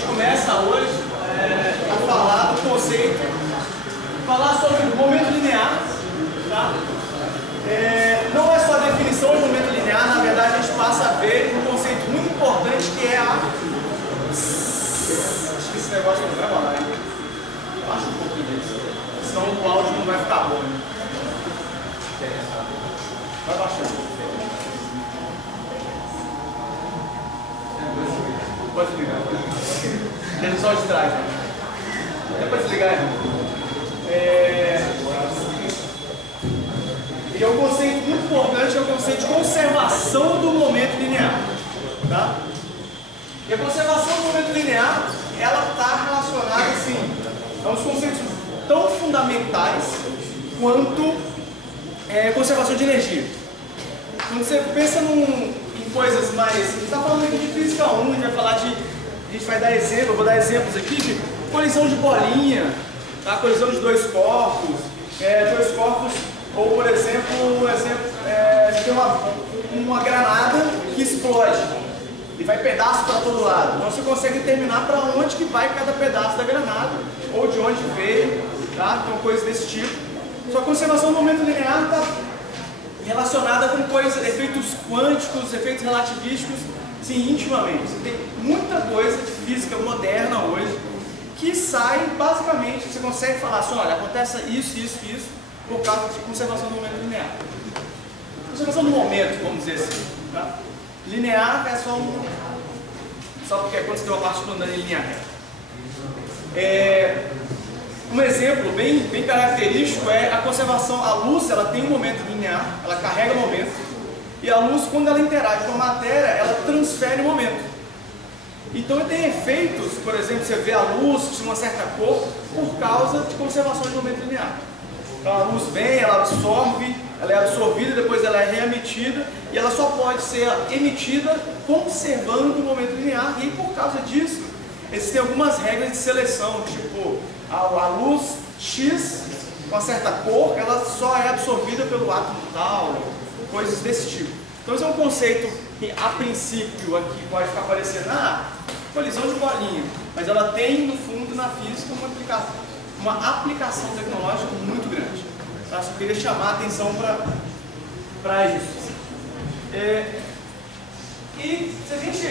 gente começa hoje a falar do conceito, falar sobre o momento linear, tá? Não é só a definição de momento linear, na verdade a gente passa a ver um conceito muito importante que é a... Acho que esse negócio não vai rolar, hein? Baixa um pouquinho disso, senão o áudio não vai ficar bom, né? Vai baixando. Pode ligar. Deixa só de trás. Depois desligar. E é um conceito muito importante, é o conceito de conservação do momento linear. Tá? E a conservação do momento linear, ela está relacionada, assim, a uns conceitos tão fundamentais quanto conservação de energia. Quando você pensa em coisas mais... A gente está falando aqui de física 1, a gente vai falar de... A gente vai dar exemplo, eu vou dar exemplos aqui de colisão de bolinha, tá? Colisão de dois corpos, ou por exemplo, você tem uma granada que explode e vai pedaço para todo lado. Então você consegue determinar para onde que vai cada pedaço da granada, ou de onde veio, tá? Então coisas desse tipo. Só a conservação do momento linear está relacionada com coisas, efeitos quânticos, efeitos relativísticos, sim, intimamente. Você tem muita coisa de física moderna hoje que sai, basicamente, você consegue falar assim, olha, acontece isso, por causa de conservação do momento linear. Conservação do momento, vamos dizer assim. Tá? Linear é só porque é quando você tem uma partícula andando em linha reta. Um exemplo bem característico é a conservação. A luz, ela tem um momento linear, ela carrega o momento, e a luz, quando ela interage com a matéria, ela transfere o momento. Então tem efeitos, por exemplo, você vê a luz de uma certa cor por causa de conservação de momento linear. Então a luz vem, ela absorve, ela é absorvida, depois ela é reemitida, e ela só pode ser emitida conservando o momento linear, e por causa disso, existem algumas regras de seleção, tipo, a luz X, com uma certa cor, ela só é absorvida pelo átomo tal, coisas desse tipo. Então esse é um conceito que, a princípio, aqui pode ficar parecendo, colisão de bolinha, mas ela tem, no fundo, na física, uma aplicação tecnológica muito grande. Tá? Só queria chamar a atenção para isso. E se a gente,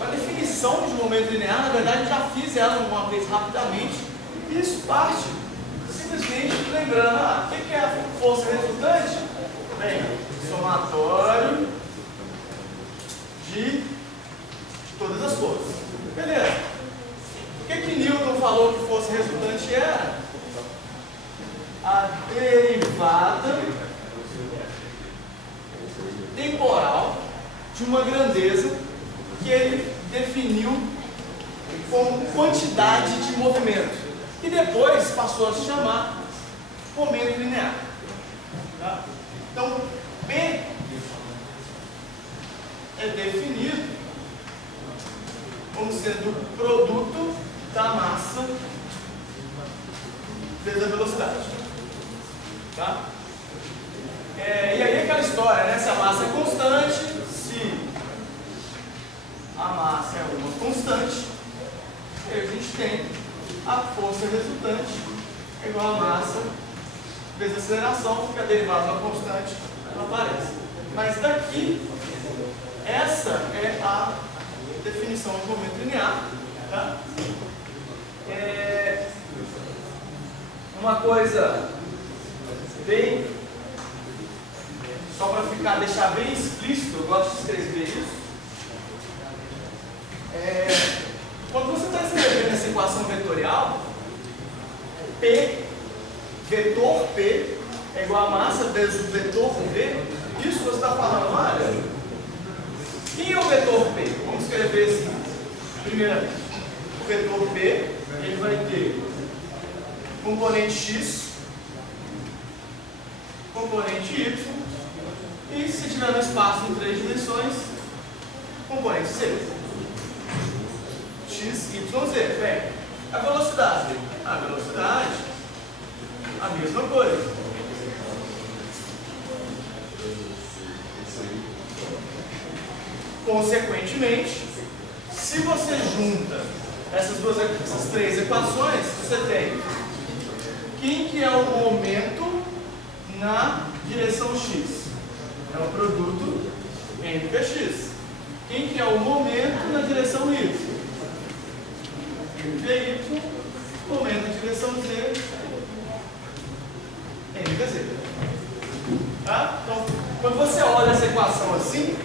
a definição de momento linear, na verdade, eu já fiz ela uma vez rapidamente. Isso parte simplesmente lembrando, o que é a força resultante? Bem, somatório de todas as forças. Beleza. O que Newton falou que força resultante era? A derivada temporal de uma grandeza que ele definiu como quantidade de movimento, que depois passou a se chamar momento linear. Tá? Então, P é definido como sendo o produto da massa vezes a velocidade. Tá? E aí aquela história, né? Se a massa é constante, se a massa é uma constante, a gente tem a força resultante é igual a massa vezes a aceleração, porque a derivada de uma constante não aparece. Mas daqui, essa é a definição de momento linear. Tá? Uma coisa bem, só para deixar bem explícito, eu gosto de escrever isso. Quando você está escrevendo essa equação vetorial, P, vetor P é igual a massa vezes o vetor V, isso você está falando, olha, quem é o vetor P? Vamos escrever assim, primeiramente, o vetor P, ele vai ter componente X, componente Y, e se tiver no espaço em 3 dimensões, componente C. X, Y, Z. Bem, a velocidade. A mesma coisa. Consequentemente, se você junta essas três equações, você tem quem que é o momento na direção x? É o produto MVx. Quem que é o momento na direção y? MVy. Momento na direção z, MVz. Tá? Então, quando você olha essa equação assim,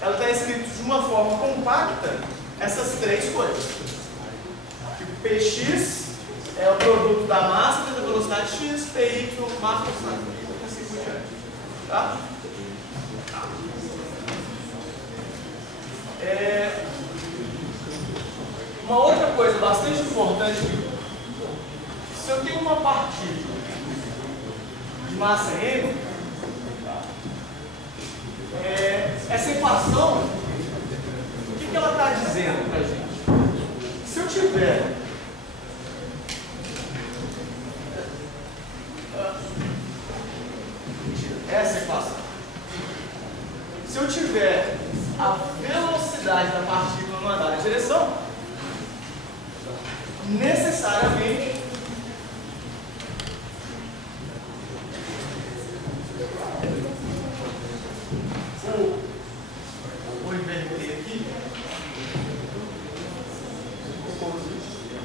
ela está escrita de uma forma compacta essas três coisas. Que Px é o produto da massa vezes a velocidade x, Py, massa vezes a velocidade y, assim por diante. Tá? Uma outra coisa bastante importante, se eu tenho uma partícula de massa m, essa equação, o que ela está dizendo para a gente? Se eu tiver essa equação, se eu tiver a velocidade da partícula numa dada direção, necessariamente vou inverter aqui.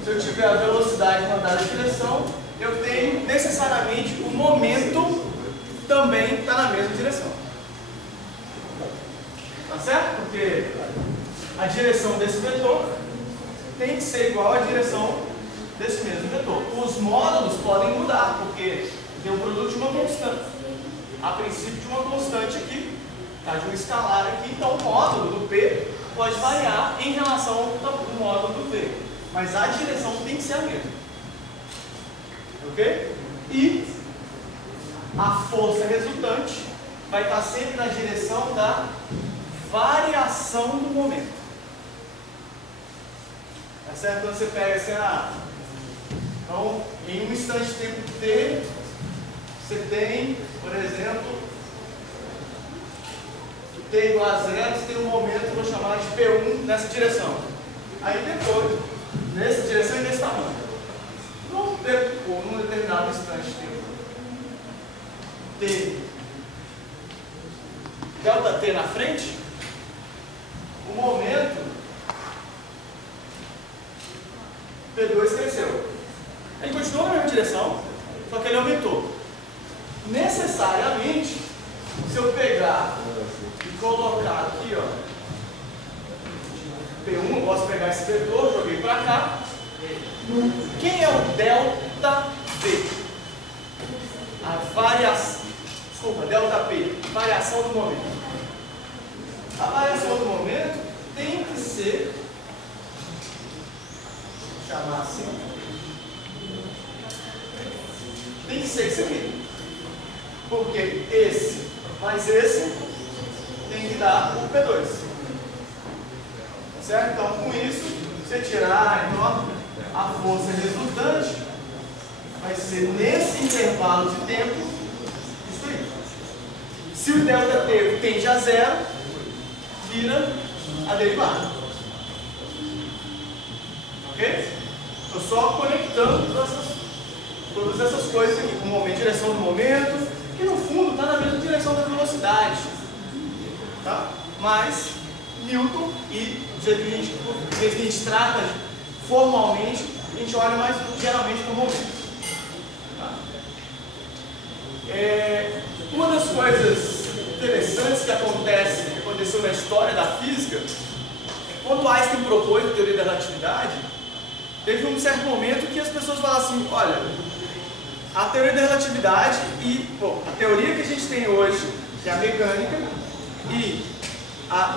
Se eu tiver a velocidade numa dada direção, eu tenho necessariamente o momento também está na mesma direção. Tá certo? Porque a direção desse vetor tem que ser igual à direção desse mesmo vetor. Os módulos podem mudar, porque tem um produto de uma constante. A princípio de uma constante aqui, tá, de um escalar aqui, então o módulo do P pode variar em relação ao módulo do V. Mas a direção tem que ser a mesma. Ok? E a força resultante vai estar sempre na direção da variação do momento. Tá certo? Então você pega assim, então em um instante de tempo T, você tem, por exemplo, T igual a zero, você tem um momento, vou chamar de P1 nessa direção. Aí depois, nessa direção e nesse tamanho. Num determinado instante de tempo T, delta T na frente, o momento P2 cresceu. Ele continuou na mesma direção, só que ele aumentou. Necessariamente, se eu pegar e colocar aqui, ó, P1, eu posso pegar esse vetor, joguei para cá. Quem é o delta V? A variação, desculpa, delta P, variação do momento. A variação do momento tem que ser, vou chamar assim, tem que ser isso aqui. Porque esse mais esse tem que dar o P2. Certo? Então, com isso, você tirar então, a força resultante, vai ser nesse intervalo de tempo, isso aí. Se o delta T tende a zero, vira a derivada. Ok? Estou só conectando todas essas coisas aqui, com o momento, direção do momento, que no fundo está na mesma direção da velocidade. Tá? Mas Newton, e do jeito que a gente trata formalmente, a gente olha mais geralmente para o momento. Tá? Uma das coisas interessantes que aconteceu na história da física, é que quando Einstein propôs a teoria da relatividade, teve um certo momento que as pessoas falaram assim, olha, a teoria da relatividade e a teoria que a gente tem hoje, que é a mecânica, e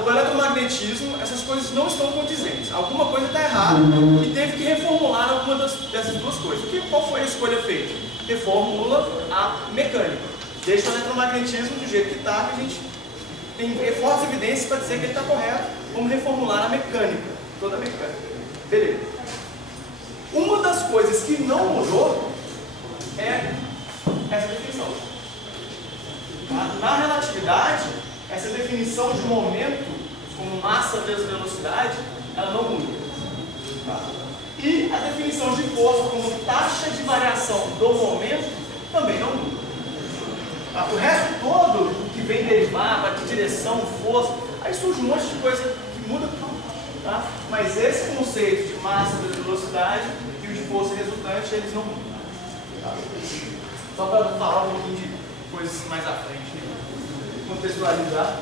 o eletromagnetismo, essas coisas não estão condizentes. Alguma coisa está errada e teve que reformular alguma dessas duas coisas. Qual foi a escolha feita? Reformula a mecânica. Deixa o eletromagnetismo do jeito que está, que a gente tem fortes evidências para dizer que ele está correto. Vamos reformular a mecânica, toda a mecânica. Beleza. Uma das coisas que não mudou é essa definição. Na relatividade, essa definição de momento como massa vezes velocidade, ela não muda. Tá? E a definição de força como taxa de variação do momento também não muda. Tá? O resto todo que vem derivar, para que direção, força, aí surge um monte de coisa que muda tudo. Tá? Mas esse conceito de massa, de velocidade e o de força resultante, eles não mudam. Tá? Só para falar um pouquinho de coisas mais à frente, contextualizar.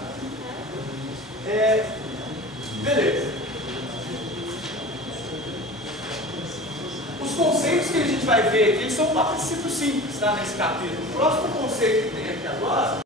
Beleza. Os conceitos que a gente vai ver aqui, eles são um princípio simples, tá, nesse capítulo. O próximo conceito que tem aqui agora